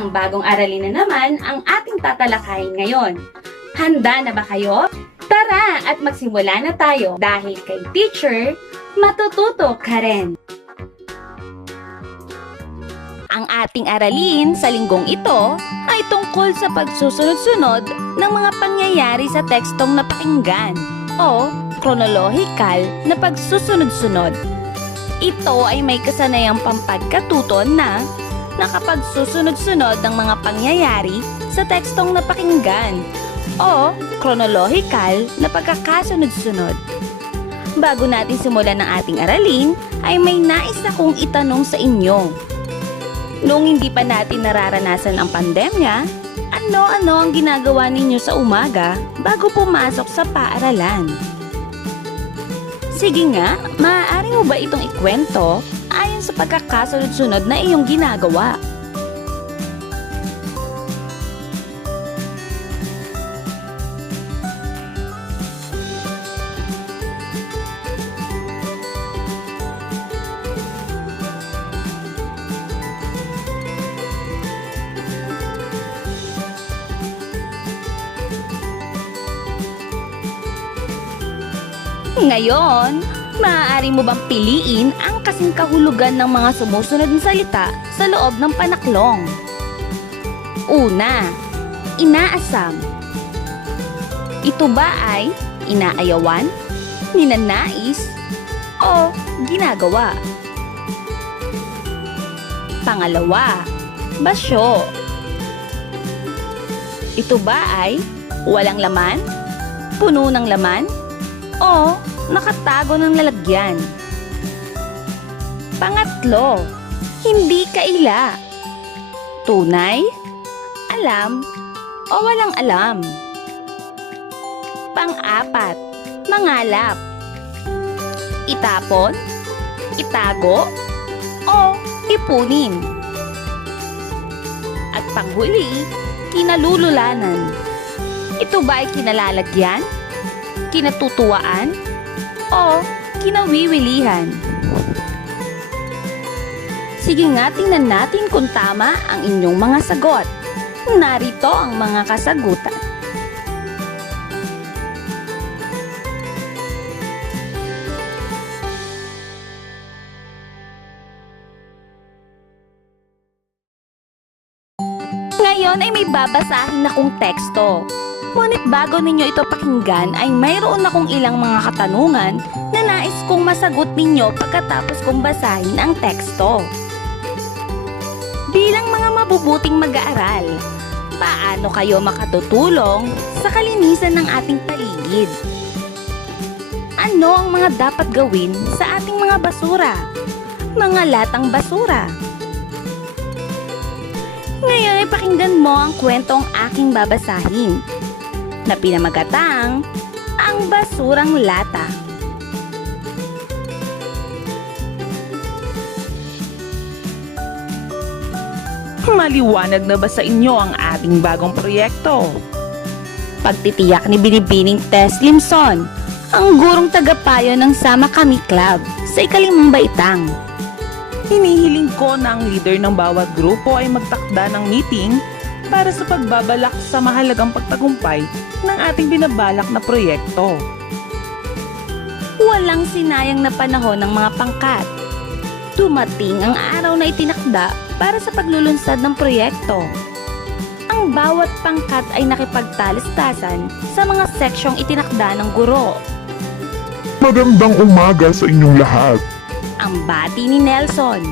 Isang bagong aralin na naman ang ating tatalakayin ngayon. Handa na ba kayo? Tara at magsimula na tayo dahil kay teacher, matututo ka rin. Ang ating aralin sa linggong ito ay tungkol sa pagsusunod-sunod ng mga pangyayari sa tekstong napakinggan o chronological na pagsusunod-sunod. Ito ay may kasanayang pampagkatuton na nakapagsusunod-sunod ng mga pangyayari sa tekstong napakinggan o chronological na pagkakasunod-sunod. Bago natin simulan ng ating aralin, ay may nais akong itanong sa inyo. Noong hindi pa natin nararanasan ang pandemya, ano-ano ang ginagawa ninyo sa umaga bago pumasok sa paaralan? Sige nga, maaari mo ba itong ikwento ayon sa pagkakasunod-sunod na iyong ginagawa? Ngayon, maaari mo bang piliin ang kasing kahulugan ng mga sumusunod na salita sa loob ng panaklong? Una, inaasam. Ito ba ay inaayawan, ninanais, o ginagawa? Pangalawa, basyo. Ito ba ay walang laman, puno ng laman, o nakatago ng lalagyan. Pangatlo, hindi kaila. Tunay, alam, o walang alam. Pang-apat, mangalap. Itapon, itago, o ipunin. At panghuli, kinalululanan. Ito ba ay kinalalagyan? kinatutuwaan, o kinawiwilihan. Sige nga, tingnan natin kung tama ang inyong mga sagot. Narito ang mga kasagutan. Ngayon ay may babasahin akong teksto. Ngunit bago ninyo ito pakinggan ay mayroon akong ilang mga katanungan na nais kong masagot ninyo pagkatapos kong basahin ang teksto. Bilang mga mabubuting mag-aaral, paano kayo makatutulong sa kalinisan ng ating paligid? Ano ang mga dapat gawin sa ating mga basura? Mga latang basura. Ngayon ay pakinggan mo ang kwentong aking babasahin na pinamagatang ang basurang lata. Maliwanag na ba sa inyo ang ating bagong proyekto? Pagtitiyak ni Binibining Tess Limson, ang gurong tagapayo ng Sama Kami Club sa ikalimang baitang. Hinihiling ko na ang leader ng bawat grupo ay magtakda ng meeting para sa pagbabalak sa mahalagang pagtagumpay ng ating binabalak na proyekto. Walang sinayang na panahon ng mga pangkat. Dumating ang araw na itinakda para sa paglulunsad ng proyekto. Ang bawat pangkat ay nakipagtalistasan sa mga seksyong itinakda ng guro. Magandang umaga sa inyong lahat. Ang bati ni Nelson.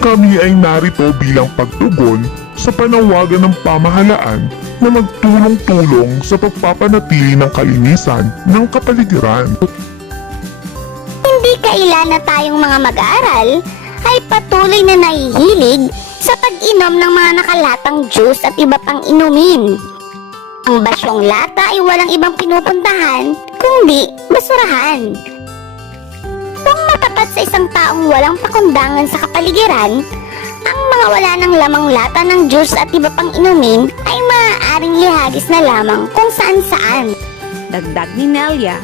Kami ay narito bilang pagtugon sa panawagan ng pamahalaan na magtulong-tulong sa pagpapanatili ng kalinisan ng kapaligiran. Hindi kailan na tayong mga mag-aaral ay patuloy na nahihilig sa pag-inom ng mga nakalatang juice at iba pang inumin. Ang basyong lata ay walang ibang pinupuntahan kundi basurahan. Kung matapat sa isang taong walang pakundangan sa kapaligiran, ang mga wala ng lamang lata ng juice at iba pang inumin ay maaaring ihagis na lamang kung saan-saan. Dagdag ni Nelia.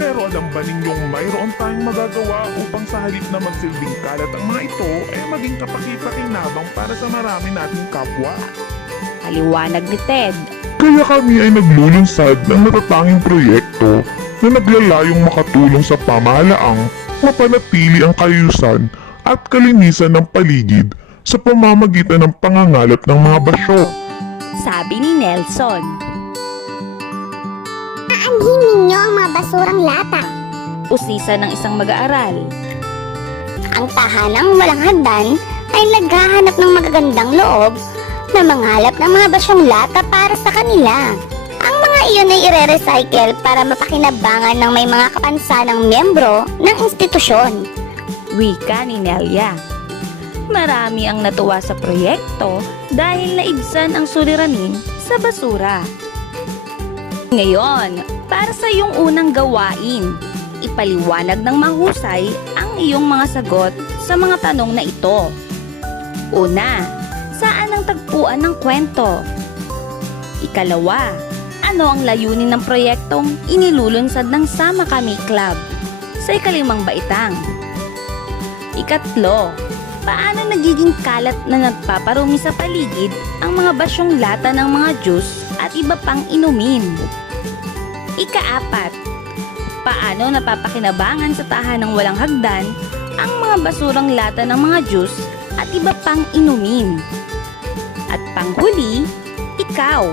Pero alam ba ninyong mayroon tayong magagawa upang sa halip na magsilbing kalat ang mga ito ay maging kapakipakinabang para sa marami nating kapwa? Paliwanag ni Ted. Kaya kami ay naglulunsad ng natatanging proyekto na naglalayong makatulong sa pamahalaang mapanatili ang kaayusan at kalinisan ng paligid sa pamamagitan ng pangangalap ng mga basyo. Sabi ni Nelson. Aanhin ninyo ang mga basurang lata. Usisa ng isang mag-aaral. Ang tahanang walang hagdan ay naghahanap ng magagandang loob na mangalap ng mga basyong lata para sa kanila. Ang mga iyon ay ire-recycle para mapakinabangan ng may mga kapansanang miyembro ng institusyon. Wika ni Nelia. Marami ang natuwa sa proyekto dahil naibsan ang suliranin sa basura. Ngayon, para sa iyong unang gawain, ipaliwanag ng mahusay ang iyong mga sagot sa mga tanong na ito. Una, saan ang tagpuan ng kwento? Ikalawa, ano ang layunin ng proyektong inilulunsad ng Sama Kami Club? Sa ikalimang baitang. Ikatlo, paano nagiging kalat na nagpaparumi sa paligid ang mga basyong lata ng mga juice at iba pang inumin? Ikaapat, paano napapakinabangan sa tahanang walang hagdan ang mga basurang lata ng mga juice at iba pang inumin? At panghuli, ikaw,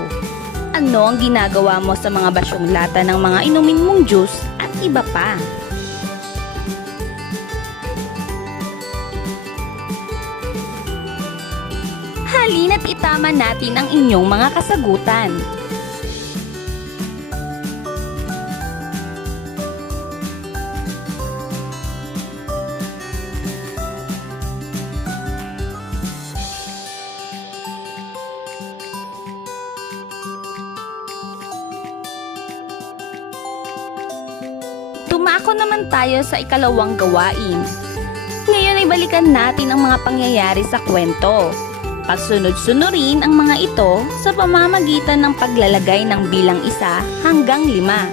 ano ang ginagawa mo sa mga basyong lata ng mga inumin mong juice at iba pa? Halina't itama natin ang inyong mga kasagutan. Tumako naman tayo sa ikalawang gawain. Ngayon ay balikan natin ang mga pangyayari sa kwento. Pagsunod-sunurin ang mga ito sa pamamagitan ng paglalagay ng bilang isa hanggang lima.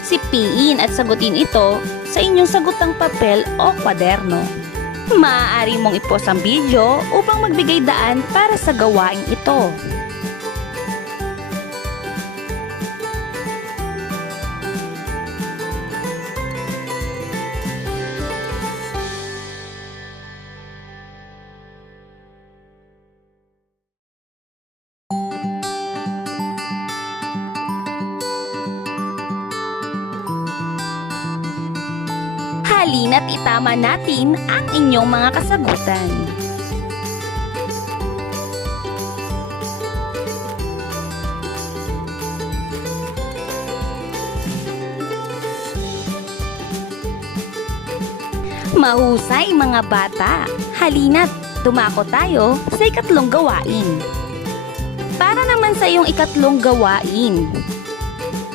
Sipiin at sagutin ito sa inyong sagutang papel o kwaderno. Maaari mong ipos ang video upang magbigay daan para sa gawaing ito. Halina't itama natin ang inyong mga kasagutan. Mahusay mga bata. Halina't tumako tayo sa ikatlong gawain. Para naman sa iyong ikatlong gawain,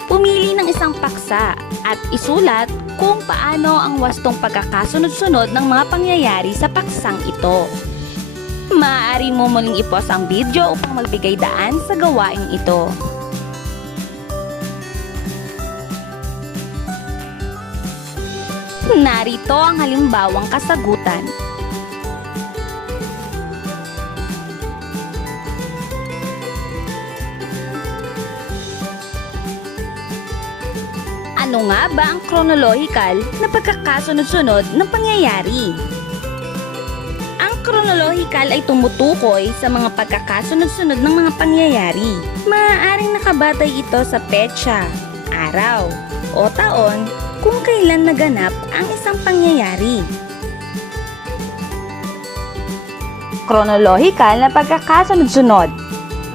pumili ng isang paksa at isulat kung paano ang wastong pagkakasunod-sunod ng mga pangyayari sa paksang ito. Maaari mo muling ipos ang video upang magbigay daan sa gawaing ito. Narito ang halimbawang kasagutan. Ano nga ba ang chronological na pagkakasunod-sunod ng pangyayari? Ang chronological ay tumutukoy sa mga pagkakasunod-sunod ng mga pangyayari. Maaaring nakabatay ito sa petsa, araw, o taon kung kailan naganap ang isang pangyayari. Chronological na pagkakasunod-sunod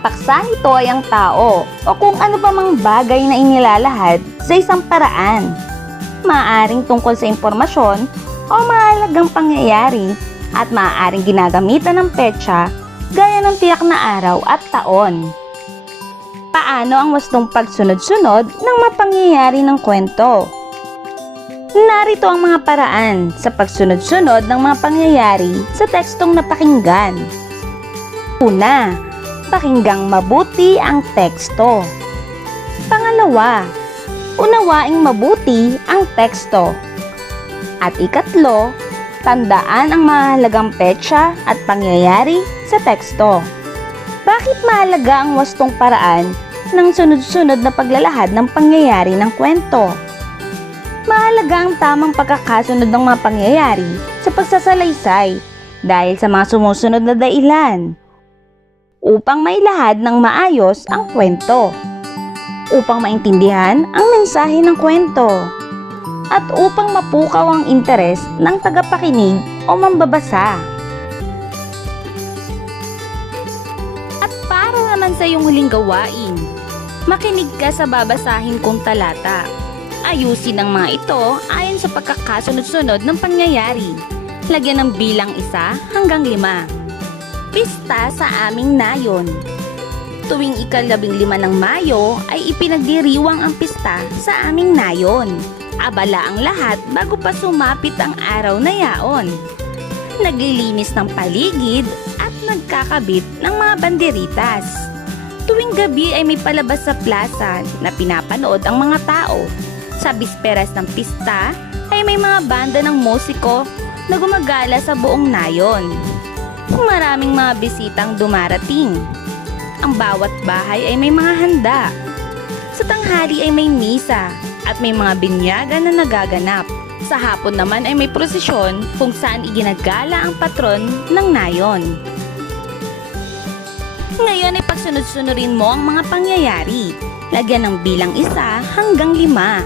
paksa nito ay ang tao o kung ano pa mang bagay na inilalahad sa isang paraan. Maaaring tungkol sa impormasyon o mahalagang pangyayari at maaaring ginagamitan ng petsa gaya ng tiyak na araw at taon. Paano ang wastong pagsunod-sunod ng mga pangyayari ng kwento? Narito ang mga paraan sa pagsunod-sunod ng mga pangyayari sa tekstong napakinggan. Una, pakinggang mabuti ang teksto. Pangalawa, unawaing mabuti ang teksto. At ikatlo, tandaan ang mahalagang petsa at pangyayari sa teksto. Bakit mahalaga ang wastong paraan ng sunod-sunod na paglalahad ng pangyayari ng kwento? Mahalaga ang tamang pagkakasunod ng mga pangyayari sa pagsasalaysay dahil sa mga sumusunod na dailan upang mailahad ng maayos ang kwento, upang maintindihan ang mensahe ng kwento, at upang mapukaw ang interes ng tagapakinig o mambabasa. At para naman sa iyong huling gawain, makinig ka sa babasahin kong talata. Ayusin ang mga ito ayon sa pagkakasunod-sunod ng pangyayari. Lagyan ng bilang isa hanggang lima. Pista sa aming nayon. Tuwing ikalabing lima ng Mayo ay ipinagdiriwang ang pista sa aming nayon. Abala ang lahat bago pa sumapit ang araw na yaon. Naglilinis ng paligid at nagkakabit ng mga banderitas. Tuwing gabi ay may palabas sa plaza na pinapanood ang mga tao. Sa bisperas ng pista ay may mga banda ng musiko na gumagala sa buong nayon. Maraming mga bisitang dumarating. Ang bawat bahay ay may mga handa. Sa tanghali ay may misa at may mga binyagan na nagaganap. Sa hapon naman ay may prosesyon kung saan iginagala ang patron ng nayon. Ngayon ay pagsunod-sunurin mo ang mga pangyayari. Lagyan ng bilang isa hanggang lima.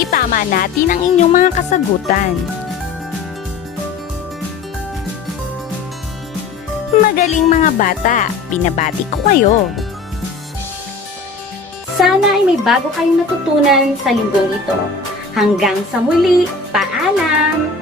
Itama natin ang inyong mga kasagutan. Magaling mga bata, binabati ko kayo. Sana ay may bago kayong natutunan sa linggong ito. Hanggang sa muli, paalam!